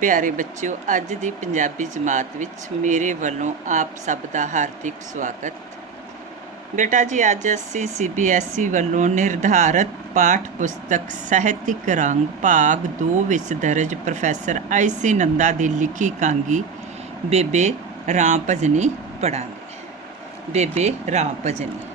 प्यारे बच्चों, अज दी पंजाबी जमात विच मेरे वालों आप सब दा हार्दिक स्वागत। बेटा जी, अज असी CBSE वालों निर्धारित पाठ पुस्तक ਸਾਹਿਤਿਕ रंग भाग 2 विच दर्ज प्रोफैसर IC नंदा की लिखी कांगी बेबे राम भजनी पढ़ांगे। बेबे राम भजनी।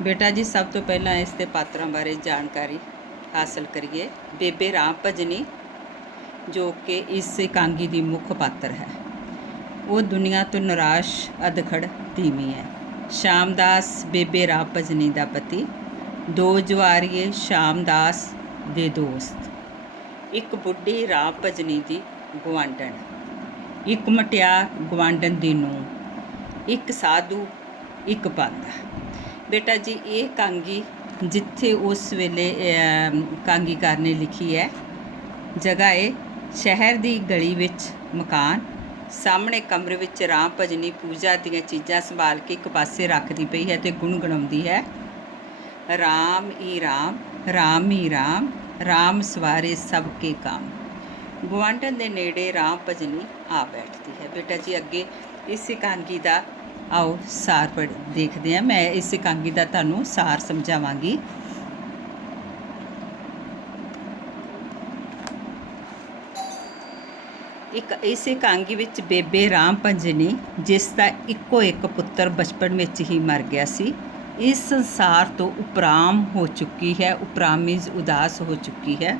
बेटा जी, सब तो पहला इसके पात्रां बारे जानकारी हासिल करिए। बेबे राम भजनी जो कि इस कांगी की मुख पात्र है, वो दुनिया तो निराश अधखड़ धीमी है। श्यामदास बेबे राम भजनी का पति, दो जवारीए श्यामदास दे दोस्त, एक बुढ़ी राम भजनी की गुआंढण, एक मटियार गुआंढण की नूंह, एक साधु, एक पांदा। बेटा जी, ये कांगी जिथे उस वेले कांगीकार ने लिखी है, जगह है शहर की गली विच मकान, सामने कमरे विच राम भजनी पूजा दीयां चीज़ां संभाल के एक पासे रखती पई है ते गुणगुणाउंदी है। राम ही राम, राम ही राम, राम सवारे सबके काम। गुआंढण दे नेड़े राम भजनी आ बैठती है। बेटा जी, अगे इस कांगी का आओ सार पढ़ देखते हैं। मैं इस कांगी का तुहानूं सार समझावांगी। एक इस कांगी विच बेबे राम भजनी, जिसका इक्को एक पुत्र बचपन में ही मर गया सी, इस संसार तो उपराम हो चुकी है। उपराम मीनस उदास हो चुकी है।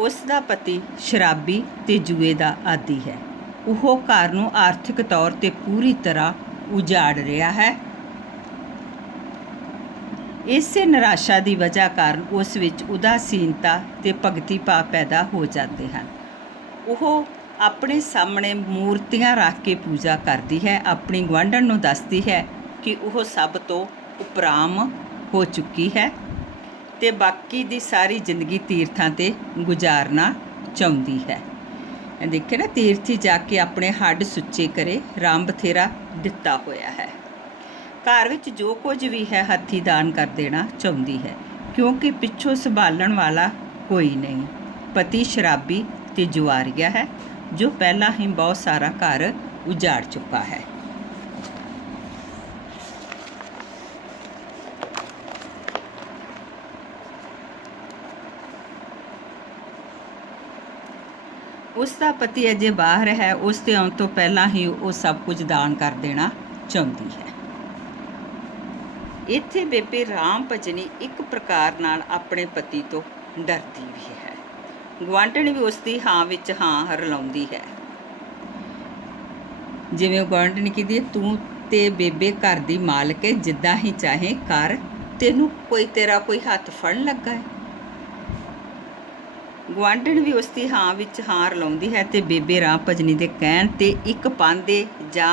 उसका पति शराबी ते जुए का आदी है। ਉਹ ਘਰ ਨੂੰ ਆਰਥਿਕ ਤੌਰ 'ਤੇ ਪੂਰੀ ਤਰ੍ਹਾਂ ਉਜਾੜ ਰਿਹਾ ਹੈ। ਇਸੇ ਨਿਰਾਸ਼ਾ ਦੀ ਵਜ੍ਹਾ ਕਾਰਨ ਉਸ ਵਿੱਚ ਉਦਾਸੀਨਤਾ ਤੇ ਭਗਤੀ ਭਾਵ ਪੈਦਾ ਹੋ ਜਾਂਦੇ ਹਨ। ਉਹ ਆਪਣੇ ਸਾਹਮਣੇ ਮੂਰਤੀਆਂ ਰੱਖ ਕੇ ਪੂਜਾ ਕਰਦੀ ਹੈ। ਆਪਣੀ ਗੁਆਂਢਣ ਨੂੰ ਦੱਸਦੀ ਹੈ ਕਿ ਉਹ ਸਭ ਤੋਂ ਉਪਰਾਮ ਹੋ ਚੁੱਕੀ ਹੈ ਤੇ ਬਾਕੀ ਦੀ ਸਾਰੀ ਜ਼ਿੰਦਗੀ ਤੀਰਥਾਂ 'ਤੇ ਗੁਜ਼ਾਰਨਾ ਚਾਹੁੰਦੀ ਹੈ। देखे ना, तीर्थी जाके अपने हड्ड सुच्चे करे, राम बथेरा दिता होया है। घर विच जो कुछ भी है हथी दान कर देना चाहती है, क्योंकि पिछों संभालण वाला कोई नहीं। पति शराबी ते जुआरिया है, जो पहला ही बहुत सारा घर उजाड़ चुका है। उसका पति अजे बाहर है, उसके आने तो पहला ही वो सब कुछ दान कर देना चाहती है। इत्थे बेबे राम भजनी एक प्रकार नाल अपने पति तो डरती भी है। गुआंढण भी उसकी हाँ विच हाँ रलाउंदी है। जिवें गुआंढण कहदी, तू ते बेबे घर दी मालक है, जिद्दां ही चाहे कर, तेनू कोई तेरा कोई हथ फड़न लगा है। गुआंढण भी उसकी हाँ विच हाँ रलाउंदी है ते बेबे राम भजनी दे कहण ते एक पांदे जां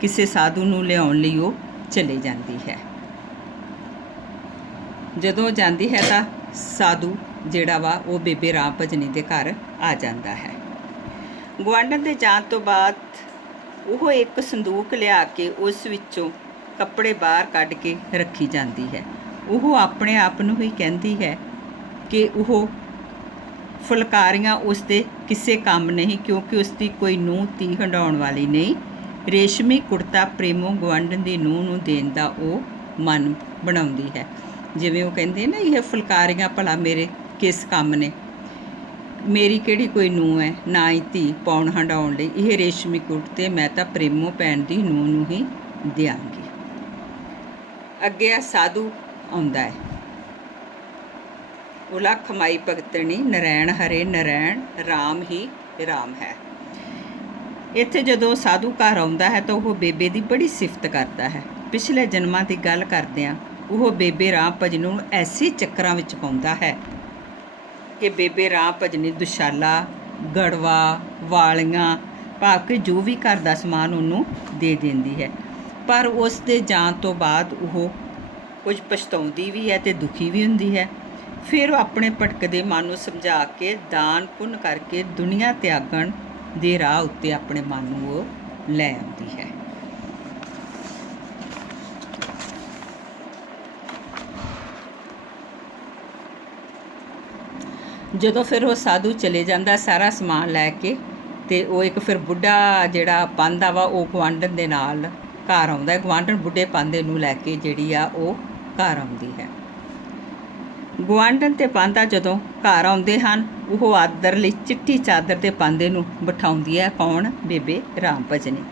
किसी साधु नूं लिआउण लई ओह चले जांदी है। जदों जांदी है तां साधु जिहड़ा वा ओह बेबे राम भजनी दे घर आ जांदा है। गुआंढण दे जाण तो बाद ओह एक संदूक लिआ के उस विचों कपड़े बाहर कढ के रखी जांदी है। ओह अपने आप नूं ही कहंदी है कि ओह फुलकारियाँ उसके किसी काम नहीं, क्योंकि उसकी कोई नूंह धी हंडाउण वाली नहीं। रेशमी कुर्ता प्रेमों गुआंढण की नूंह नूं देण दा ओह मन बनाउंदी है। जिवें ओह कहंदे ना, यह फुलकारियाँ भला मेरे किस काम ने, मेरी किहड़ी कोई नूंह है, ना ही धी पाउण हंडाउण लई। यह रेशमी कुर्ते मैं तां प्रेमों भैण दी नूंह नूं ही दिआंगी। अगे आ साधु आउंदा है। उलख माई भगतनी, नरैण हरे नरैण, राम ही राम है। इत्थे जदों साधु घर आउंदा है तो वह बेबे की बड़ी सिफत करता है। पिछले जन्मां की गल करदिआं वह बेबे राम भजनी नूं ऐसे चक्करां विच पाउंदा है कि बेबे राम भजनी दुशाला, गड़वा, वालियां भाव के जो भी घर का समान उन्होंने दे देंदी है। पर उस दे जाण तो बाद वह कुछ पछताउंदी भी है ते दुखी भी हुंदी है। फिर वो अपने भटकदे मन नूं समझा के दान पुण्य करके दुनिया त्यागण दे राह उत्ते अपने मन नूं वो लै आउंदी है। ਜਦੋਂ ਫਿਰ ਉਹ ਸਾਧੂ ਚਲੇ ਜਾਂਦਾ ਸਾਰਾ ਸਮਾਨ ਲੈ ਕੇ, ਤੇ ਉਹ ਇੱਕ ਫਿਰ ਬੁੱਢਾ ਜਿਹੜਾ ਪਾਂਦਾ ਵਾ ਉਹ ਗੁਆਂਢਣ ਦੇ ਨਾਲ ਘਰ ਆਉਂਦਾ। ਗੁਆਂਢਣ ਬੁੱਢੇ ਪਾਂਦੇ ਨੂੰ ਲੈ ਕੇ ਜਿਹੜੀ ਆ ਉਹ ਘਰ ਆਉਂਦੀ ਹੈ। ਗੁਆਂਢਣ ਤੇ ਪਾਂਦਾ ਜਦੋਂ ਘਰ ਆਉਂਦੇ ਹਨ, ਉਹ ਆਦਰ ਲਈ ਚਿੱਟੀ ਚਾਦਰ ਤੇ ਪਾਂਦੇ ਨੂੰ ਬਿਠਾਉਂਦੀ ਹੈ। ਕੌਣ? ਬੇਬੇ ਰਾਮ ਭਜਨੀ।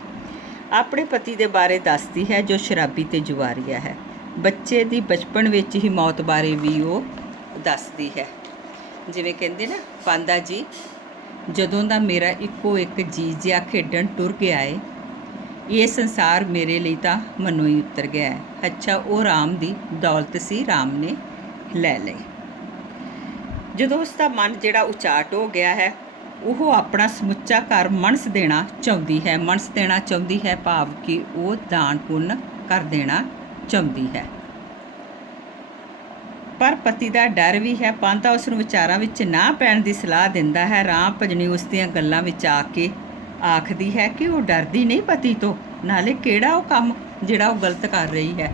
ਆਪਣੇ ਪਤੀ ਦੇ ਬਾਰੇ ਦੱਸਦੀ ਹੈ ਜੋ ਸ਼ਰਾਬੀ ਤੇ ਜੁਆਰੀਆ ਹੈ। ਬੱਚੇ ਦੀ ਬਚਪਨ ਵਿੱਚ ਹੀ ਮੌਤ ਬਾਰੇ ਵੀ ਉਹ ਦੱਸਦੀ ਹੈ। ਜਿਵੇਂ ਕਹਿੰਦੇ ਨਾ ਪਾਂਦਾ ਜੀ, ਜਦੋਂ ਦਾ ਮੇਰਾ ਇੱਕੋ ਇੱਕ ਜੀ ਜਿਹਾ ਖੇਡਣ ਟੁਰ ਗਿਆ ਏ, ਇਹ ਸੰਸਾਰ ਮੇਰੇ ਲਈ ਤਾਂ ਮਨੋਂ ਹੀ ਉਤਰ ਗਿਆ ਹੈ। ਅੱਛਾ, ਉਹ ਰਾਮ ਦੀ ਦੌਲਤ ਸੀ, ਰਾਮ ਨੇ ਲੈ ਲਈ। ਜਦੋਂ ਉਸ ਦਾ ਮਨ ਜਿਹੜਾ ਉਚਾਟ ਹੋ ਗਿਆ ਹੈ, ਉਹ ਆਪਣਾ ਸਮੁੱਚਾ ਘਰ ਮਨਸ ਦੇਣਾ ਚਾਹੁੰਦੀ ਹੈ। ਮਨਸ ਦੇਣਾ ਚਾਹੁੰਦੀ ਹੈ ਭਾਵ ਕਿ ਉਹ ਦਾਨ ਪੁੰਨ ਕਰ ਦੇਣਾ ਚਾਹੁੰਦੀ ਹੈ। ਪਰ ਪਤੀ ਦਾ ਡਰ ਵੀ ਹੈ। ਪਾਂਦਾ ਉਸ ਨੂੰ ਵਿਚਾਰਾਂ ਵਿੱਚ ਨਾ ਪੈਣ ਦੀ ਸਲਾਹ ਦਿੰਦਾ ਹੈ। ਰਾਮ ਭਜਨੀ ਉਸ ਦੀਆਂ ਗੱਲਾਂ ਵਿੱਚ ਆ ਕੇ ਆਖਦੀ ਹੈ ਕਿ ਉਹ ਡਰਦੀ ਨਹੀਂ ਪਤੀ ਤੋਂ, ਨਾਲੇ ਕਿਹੜਾ ਉਹ ਕੰਮ ਜਿਹੜਾ ਉਹ ਗਲਤ ਕਰ ਰਹੀ ਹੈ।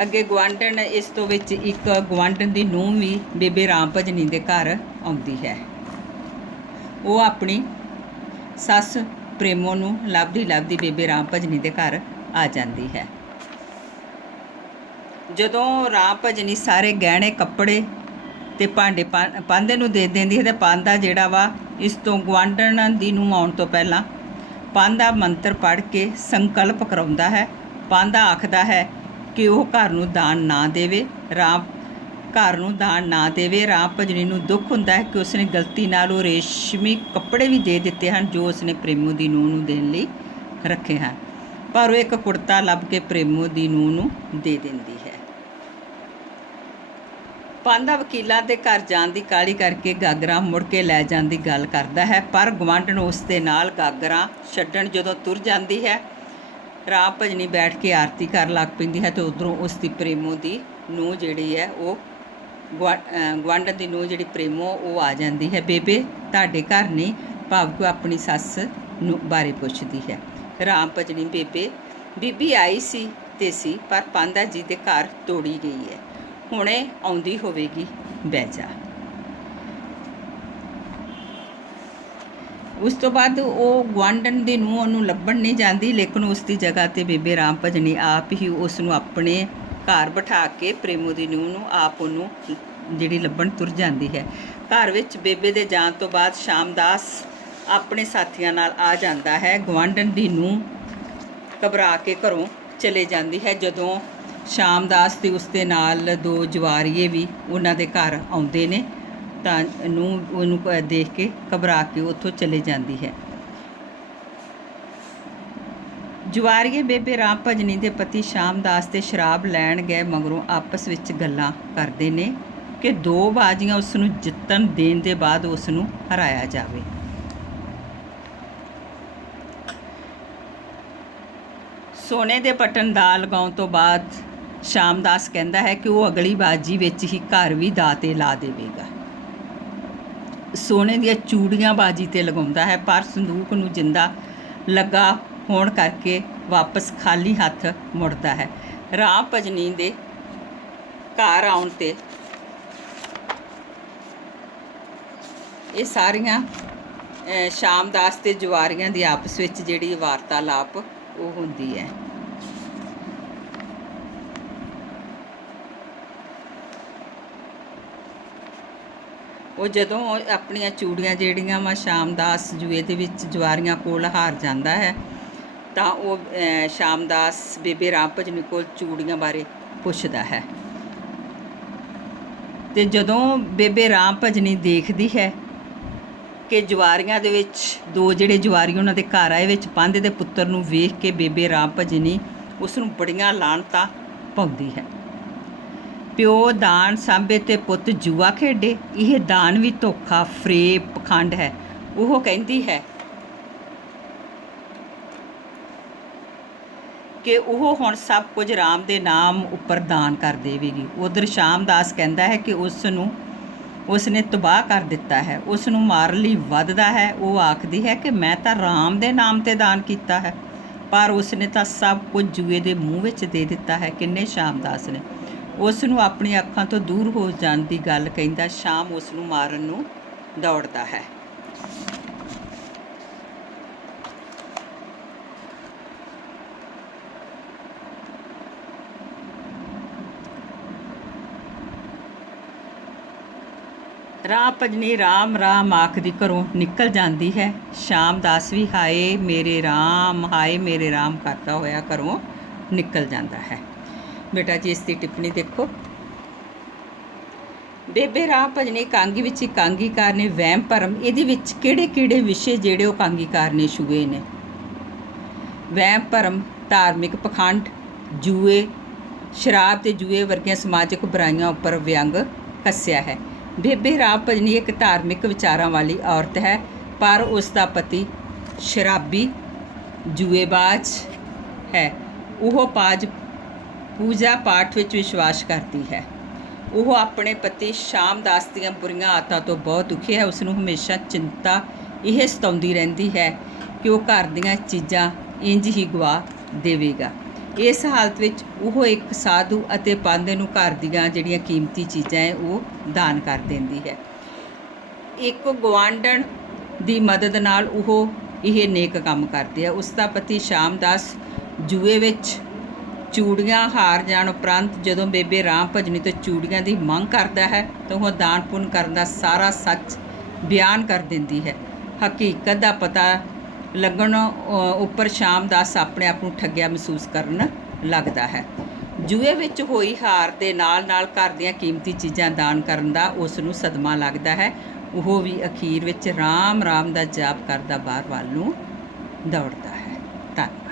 ਅੱਗੇ ਗੁਆਂਢਣ ਇਸ ਤੋਂ ਵਿੱਚ ਇੱਕ ਗੁਆਂਢਣ ਦੀ ਨੂੰਹ ਵੀ ਬੇਬੇ ਰਾਮ ਭਜਨੀ ਦੇ ਘਰ ਆਉਂਦੀ ਹੈ। ਉਹ ਆਪਣੀ ਸੱਸ ਪ੍ਰੇਮੋ ਨੂੰ ਲੱਭਦੀ ਬੇਬੇ ਰਾਮ ਭਜਨੀ ਦੇ ਘਰ ਆ ਜਾਂਦੀ ਹੈ। ਜਦੋਂ ਰਾਮ ਭਜਨੀ ਸਾਰੇ ਗਹਿਣੇ ਕੱਪੜੇ ਤੇ ਭਾਂਡੇ ਪਾਂਦੇ ਨੂੰ ਦੇ ਦਿੰਦੀ ਹੈ, ਤੇ ਪਾਂਦਾ ਜਿਹੜਾ ਵਾ ਇਸ ਤੋਂ ਗੁਆਂਢਣ ਦੀ ਨੂੰਹ ਆਉਣ ਤੋਂ ਪਹਿਲਾਂ ਪਾਂਦਾ ਮੰਤਰ ਪੜ੍ਹ ਕੇ ਸੰਕਲਪ ਕਰਾਉਂਦਾ ਹੈ। ਪਾਂਦਾ ਆਖਦਾ ਹੈ ਕਿ ਉਹ ਘਰ ਨੂੰ ਦਾਨ ਨਾ ਦੇਵੇ। ਰਾਮ ਭਜਨੀ ਨੂੰ ਦੁੱਖ ਹੁੰਦਾ ਹੈ ਕਿ ਉਸਨੇ ਗਲਤੀ ਨਾਲ ਉਹ ਰੇਸ਼ਮੀ ਕੱਪੜੇ ਵੀ ਦੇ ਦਿੱਤੇ ਹਨ ਜੋ ਉਸਨੇ ਪ੍ਰੇਮੋ ਦੀ ਨੂੰਹ ਨੂੰ ਦੇਣ ਲਈ ਰੱਖੇ ਹਨ, ਪਰ ਉਹ ਇੱਕ ਕੁੜਤਾ ਲੱਭ ਕੇ ਪ੍ਰੇਮੋ ਦੀ ਨੂੰਹ ਨੂੰ ਦੇ ਦਿੰਦੀ ਹੈ। ਪਾਂਦਾ ਵਕੀਲਾਂ ਦੇ ਘਰ ਜਾਣ ਦੀ ਕਾਹਲੀ ਕਰਕੇ ਗਾਗਰਾਂ ਮੁੜ ਕੇ ਲੈ ਜਾਣ ਦੀ ਗੱਲ ਕਰਦਾ ਹੈ, ਪਰ ਗੁਆਂਢਣ ਉਸ ਦੇ ਨਾਲ ਗਾਗਰਾਂ ਛੱਡਣ ਜਦੋਂ ਤੁਰ ਜਾਂਦੀ ਹੈ, ਰਾਮ ਭਜਨੀ ਬੈਠ ਕੇ ਆਰਤੀ ਕਰਨ ਲੱਗ ਪੈਂਦੀ ਹੈ। ਤੇ ਉੱਧਰੋਂ ਉਸ ਦੀ ਪ੍ਰੇਮੋ ਦੀ ਨੂੰਹ ਜਿਹੜੀ ਹੈ ਉਹ ਗੁਆਂਢਣ ਦੀ ਨੂੰਹ ਜਿਹੜੀ ਪ੍ਰੇਮੋ ਉਹ ਆ ਜਾਂਦੀ ਹੈ। ਬੇਬੇ ਤੁਹਾਡੇ ਘਰ ਨਹੀਂ, ਭਾਵ ਕਿ ਆਪਣੀ ਸੱਸ ਨੂੰ ਬਾਰੇ ਪੁੱਛਦੀ ਹੈ। ਰਾਮ ਭਜਨੀ ਬੀਬੀ ਆਈ ਸੀ ਪਰ ਪਾਂਦਾ ਜੀ ਦੇ ਘਰ ਤੋੜੀ ਗਈ ਹੈ, ਹੁਣੇ ਆਉਂਦੀ ਹੋਵੇਗੀ, ਬਹਿ ਜਾ। ਉਸ ਤੋਂ ਬਾਅਦ ਉਹ ਗੁਆਂਢਣ ਦੀ ਨੂੰਹ ਉਹਨੂੰ ਲੱਭਣ ਨਹੀਂ ਜਾਂਦੀ, ਲੇਕਿਨ ਉਸ ਦੀ ਜਗ੍ਹਾ 'ਤੇ ਬੇਬੇ ਰਾਮ ਭਜਨੀ ਆਪ ਹੀ ਉਸ ਨੂੰ ਆਪਣੇ ਘਰ ਬਿਠਾ ਕੇ ਪ੍ਰੇਮੋ ਦੀ ਨੂੰਹ ਨੂੰ ਆਪ ਉਹਨੂੰ ਜਿਹੜੀ ਲੱਭਣ ਤੁਰ ਜਾਂਦੀ ਹੈ। ਘਰ ਵਿੱਚ ਬੇਬੇ ਦੇ ਜਾਣ ਤੋਂ ਬਾਅਦ ਸ਼ਾਮਦਾਸ ਆਪਣੇ ਸਾਥੀਆਂ ਨਾਲ ਆ ਜਾਂਦਾ ਹੈ। ਗੁਆਂਢਣ ਦੀ ਨੂੰਹ ਘਬਰਾ ਕੇ ਘਰੋਂ ਚਲੇ ਜਾਂਦੀ ਹੈ। ਜਦੋਂ ਸ਼ਾਮਦਾਸ ਤੇ ਉਸ ਦੇ ਨਾਲ ਦੋ ਜਵਾਰੀਏ ਵੀ ਉਹਨਾਂ ਦੇ ਘਰ ਆਉਂਦੇ ਨੇ ਤਾਂ ਉਹਨੂੰ ਦੇਖ ਕੇ ਘਬਰਾ ਕੇ ਉੱਥੋਂ ਚਲੇ ਜਾਂਦੀ ਹੈ। ਜਵਾਰੀਏ ਬੇਬੇ ਰਾਮ ਭਜਨੀ ਦੇ ਪਤੀ ਸ਼ਾਮਦਾਸ ਤੇ ਸ਼ਰਾਬ ਲੈਣ ਗਏ ਮਗਰੋਂ ਆਪਸ ਵਿੱਚ ਗੱਲਾਂ ਕਰਦੇ ਨੇ ਕਿ 2 ਬਾਜ਼ੀਆਂ ਉਸ ਨੂੰ ਜਿੱਤਣ ਦੇਣ ਦੇ ਬਾਅਦ ਉਸ ਨੂੰ ਹਰਾਇਆ ਜਾਵੇ। ਸੋਨੇ ਦੇ ਬਟਨ ਦਾ ਲਗਾਉਣ ਤੋਂ ਬਾਅਦ ਸ਼ਾਮਦਾਸ ਕਹਿੰਦਾ ਹੈ ਕਿ ਉਹ ਅਗਲੀ ਬਾਜੀ ਵਿੱਚ ਹੀ ਘਰ ਵੀ ਦਾਅ 'ਤੇ ਲਾ ਦੇਵੇਗਾ। ਸੋਨੇ ਦੀਆਂ ਚੂੜੀਆਂ ਬਾਜੀ 'ਤੇ ਲਗਾਉਂਦਾ ਹੈ, ਪਰ ਸੰਦੂਕ ਨੂੰ ਜਿੰਦਾ ਲੱਗਾ ਹੋਣ ਕਰਕੇ ਵਾਪਸ ਖਾਲੀ ਹੱਥ ਮੁੜਦਾ ਹੈ। ਰਾਮ ਭਜਨੀ ਦੇ ਘਰ ਆਉਣ 'ਤੇ ਇਹ ਸਾਰੀਆਂ ਸ਼ਾਮਦਾਸ ਤੇ ਜਵਾਰੀਆਂ ਦੀ ਆਪਸ ਵਿੱਚ ਜਿਹੜੀ ਵਾਰਤਾਲਾਪ ਉਹ ਹੁੰਦੀ ਹੈ। ਉਹ ਜਦੋਂ ਆਪਣੀਆਂ ਚੂੜੀਆਂ ਜਿਹੜੀਆਂ ਵਾ ਸ਼ਾਮਦਾਸ ਜੂਏ ਦੇ ਵਿੱਚ ਜਵਾਰੀਆਂ ਕੋਲ ਹਾਰ ਜਾਂਦਾ ਹੈ ਤਾਂ ਉਹ ਸ਼ਾਮਦਾਸ ਬੇਬੇ ਰਾਮ ਭਜਨੀ ਕੋਲ ਚੂੜੀਆਂ ਬਾਰੇ ਪੁੱਛਦਾ ਹੈ। ਤੇ ਜਦੋਂ ਬੇਬੇ ਰਾਮ ਭਜਨੀ ਦੇਖਦੀ ਹੈ ਕਿ ਜਵਾਰੀਆਂ ਦੇ ਵਿੱਚ 2 ਜਿਹੜੇ ਜਵਾਰੀ ਉਹਨਾਂ ਦੇ ਘਰ ਆਏ ਵਿੱਚ ਪਾਂਦੇ ਦੇ ਪੁੱਤਰ ਨੂੰ ਵੇਖ ਕੇ ਬੇਬੇ ਰਾਮ ਭਜਨੀ ਉਸ ਨੂੰ ਬੜੀਆਂ ਲਾਹਨਤਾਂ ਪਾਉਂਦੀ ਹੈ। ਪਿਓ ਦਾਨ ਸਾਂਭੇ ਤੇ ਪੁੱਤ ਜੂਆ ਖੇਡੇ, ਇਹ ਦਾਨ ਵੀ ਧੋਖਾ, ਫਰੇਬ, ਪਖੰਡ ਹੈ। ਉਹ ਕਹਿੰਦੀ ਹੈ ਕਿ ਉਹ ਹੁਣ ਸਭ ਕੁਝ ਰਾਮ ਦੇ ਨਾਮ ਉੱਪਰ ਦਾਨ ਕਰ ਦੇਵੇਗੀ। ਉਧਰ ਸ਼ਾਮਦਾਸ ਕਹਿੰਦਾ ਹੈ ਕਿ ਉਸ ਨੇ ਤਬਾਹ ਕਰ ਦਿੱਤਾ ਹੈ, ਉਸ ਨੂੰ ਮਾਰਨ ਲਈ ਵੱਧਦਾ ਹੈ। ਉਹ ਆਖਦੀ ਹੈ ਕਿ ਮੈਂ ਤਾਂ ਰਾਮ ਦੇ ਨਾਮ 'ਤੇ ਦਾਨ ਕੀਤਾ ਹੈ। ਪਰ ਉਸਨੇ ਤਾਂ ਸਭ ਕੁਝ ਜੂਏ ਦੇ ਮੂੰਹ ਵਿੱਚ ਦੇ ਦਿੱਤਾ ਹੈ। ਕਿੰਨੇ ਸ਼ਾਮਦਾਸ ਨੇ ਉਸ ਨੂੰ ਆਪਣੀ ਅੱਖਾਂ ਤੋਂ ਦੂਰ ਹੋ ਜਾਣ ਦੀ ਗੱਲ ਕਹਿੰਦਾ ਸ਼ਾਮ ਉਸ ਨੂੰ ਮਾਰਨ ਨੂੰ ਦੌੜਦਾ ਹੈ। ਰਾਹ ਭਜਨੀ ਰਾਮ ਰਾਮ ਆਖਦੀ ਘਰੋਂ ਨਿਕਲ ਜਾਂਦੀ ਹੈ। ਸ਼ਾਮਦਾਸ ਵੀ ਹਾਏ ਮੇਰੇ ਰਾਮ ਕਰਦਾ ਹੋਇਆ ਘਰੋਂ ਨਿਕਲ ਜਾਂਦਾ ਹੈ। ਬੇਟਾ ਜੀ ਇਸ ਦੀ ਟਿੱਪਣੀ ਦੇਖੋ। ਬੇਬੇ ਰਾਹ ਭਜਨੀ ਇਕਾਂਗੀ ਵਿੱਚ ਇਕਾਂਗੀਕਾਰ ਨੇ ਵਹਿਮ ਭਰਮ, ਇਹਦੇ ਵਿੱਚ ਕਿਹੜੇ ਕਿਹੜੇ ਵਿਸ਼ੇ ਜਿਹੜੇ ਉਹ ਇਕਾਂਗੀਕਾਰ ਨੇ ਛੂਏ ਨੇ? ਵਹਿਮ ਭਰਮ, ਧਾਰਮਿਕ ਪਖੰਡ, ਜੂਏ, ਸ਼ਰਾਬ ਤੇ ਜੂਏ ਵਰਗੀਆਂ ਸਮਾਜਿਕ ਬੁਰਾਈਆਂ ਉੱਪਰ ਵਿਅੰਗ ਕੱਸਿਆ ਹੈ। ਬੇਬੇ ਰਾਹ ਭਜਨੀ ਇੱਕ ਧਾਰਮਿਕ ਵਿਚਾਰਾਂ ਵਾਲੀ ਔਰਤ ਹੈ, ਪਰ ਉਸ ਦਾ ਪਤੀ ਸ਼ਰਾਬੀ ਜੂਏਬਾਜ਼ ਹੈ। ਉਹ ਪੂਜਾ ਪਾਠ ਵਿੱਚ ਵਿਸ਼ਵਾਸ ਕਰਦੀ ਹੈ। ਉਹ ਆਪਣੇ ਪਤੀ ਸ਼ਾਮਦਾਸ ਦੀਆਂ ਬੁਰੀਆਂ ਆਦਤਾਂ ਤੋਂ ਬਹੁਤ ਦੁਖੀ ਹੈ। ਉਸ ਨੂੰ ਹਮੇਸ਼ਾ ਚਿੰਤਾ ਇਹ ਸਤਾਉਂਦੀ ਰਹਿੰਦੀ ਹੈ ਕਿ ਉਹ ਘਰ ਦੀਆਂ ਚੀਜ਼ਾਂ ਇੰਝ ਹੀ ਗਵਾ ਦੇਵੇਗਾ। ਇਸ ਹਾਲਤ ਵਿੱਚ ਉਹ ਇੱਕ ਸਾਧੂ ਅਤੇ ਪਾਂਧੇ ਨੂੰ ਘਰ ਦੀਆਂ ਜਿਹੜੀਆਂ ਕੀਮਤੀ ਚੀਜ਼ਾਂ ਹੈ ਉਹ ਦਾਨ ਕਰ ਦਿੰਦੀ ਹੈ। ਇੱਕ ਗੁਆਂਢਣ ਦੀ ਮਦਦ ਨਾਲ ਉਹ ਇਹ ਨੇਕ ਕੰਮ ਕਰਦੀ ਹੈ। ਉਸ ਦਾ ਪਤੀ ਸ਼ਾਮਦਾਸ ਜੂਏ ਵਿੱਚ ਚੂੜੀਆਂ ਹਾਰ ਜਾਣ ਉਪਰੰਤ ਜਦੋਂ ਬੇਬੇ ਰਾਮ ਭਜਨੀ ਤੋਂ ਚੂੜੀਆਂ ਦੀ ਮੰਗ ਕਰਦਾ ਹੈ ਤਾਂ ਉਹ ਦਾਨ ਪੁੰਨ ਕਰਨ ਦਾ ਸਾਰਾ ਸੱਚ ਬਿਆਨ ਕਰ ਦਿੰਦੀ ਹੈ। ਹਕੀਕਤ ਦਾ ਪਤਾ ਲੱਗਣ ਉੱਪਰ ਸ਼ਾਮਦਾਸ ਆਪਣੇ ਆਪ ਨੂੰ ਠੱਗਿਆ ਮਹਿਸੂਸ ਕਰਨ ਲੱਗਦਾ ਹੈ। ਜੂਏ ਵਿੱਚ ਹੋਈ ਹਾਰ ਦੇ ਨਾਲ ਨਾਲ ਘਰ ਦੀਆਂ ਕੀਮਤੀ ਚੀਜ਼ਾਂ ਦਾਨ ਕਰਨ ਦਾ ਉਸ ਨੂੰ ਸਦਮਾ ਲੱਗਦਾ ਹੈ। ਉਹ ਵੀ ਅਖੀਰ ਵਿੱਚ ਰਾਮ ਰਾਮ ਦਾ ਜਾਪ ਕਰਦਾ ਬਾਹਰ ਵੱਲ ਨੂੰ ਦੌੜਦਾ ਹੈ। ਧੰਨਵਾਦ।